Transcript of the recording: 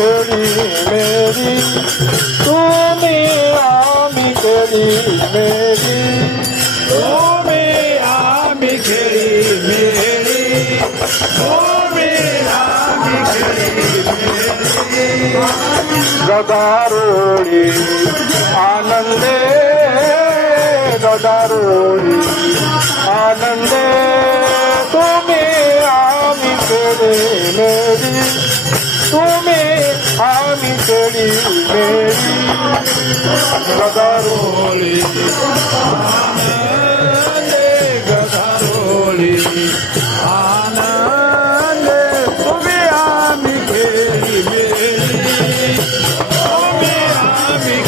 করি মেরি তুমি আমি করি মেরি। তুমি আমি করি মেরি। তুমি আমি করি গদারোড়ি, আনন্দে গদারোড়ি, আনন্দে তুমি আমি করে মেরি। তুমি कडी मेरी गदारोळी आनंदे गदारोळी आनंदे तुम्ही आम्ही खेळी आम्ही